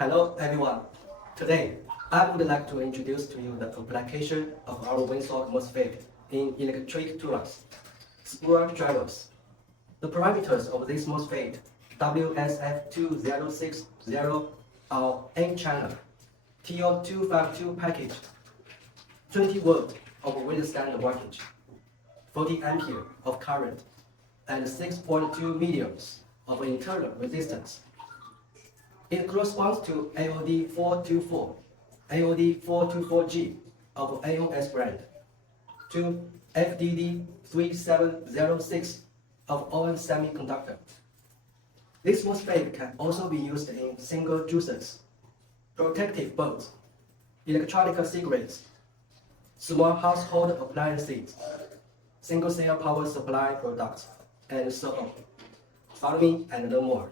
Hello everyone. Today, I would like to introduce to you the application of our winsok MOSFET in electric tools, spool drivers. The parameters of this MOSFET WSF2060 are N-channel, TO252 package, 20 volt of withstand voltage, 40 ampere of current, and 6.2 millions of internal resistance. It corresponds to AOD424, AOD424G of AOS brand, to FDD3706 of ON Semiconductor. This MOSFET can also be used in single juicers, protective bulbs, electronic cigarettes, small household appliances, single-cell power supply products, and so on. Follow me and learn more.